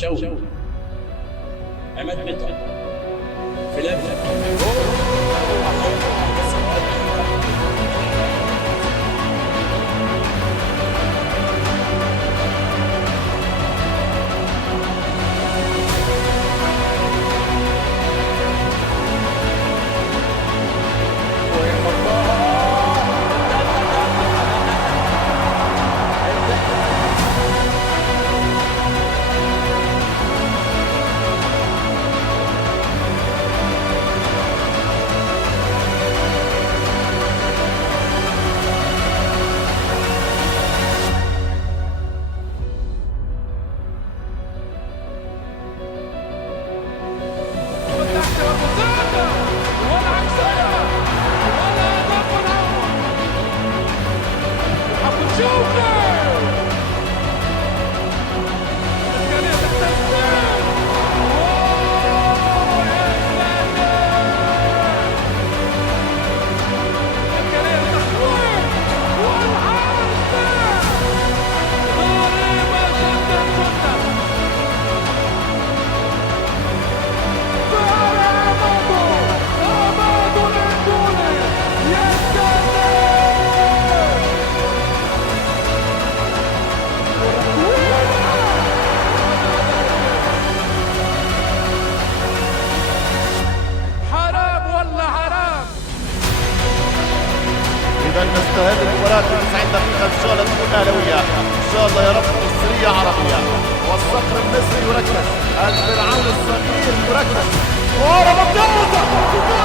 شوقي، عماد متعب، فلافل. نستهل المباراة في 90 دقيقة إن شاء الله تكون أهلاوية إن شاء الله يا رب، مصرية عربية. والصقر المصري يركز، الفرعون الصغير يركز. ورا مبدأ جول!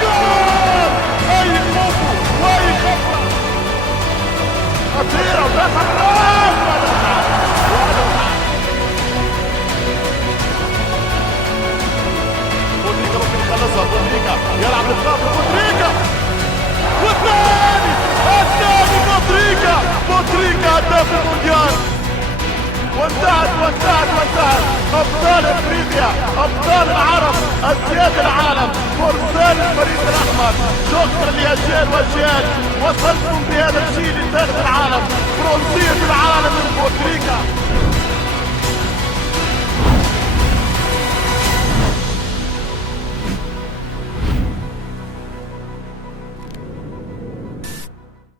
جول! أي خوف وأي خطرة خطيرة ودخل الراس. بودريكا ممكن يخلصها، بودريكا يلعب للطرف، بودريكا والثاني بوتريكا هداف المونديال. وانتهت ابطال افريقيا، ابطال العرب، اسياد العالم، فرسان الفريق الاحمر. شكرا لاجيال واجيال، وصلتم بهذا الشيء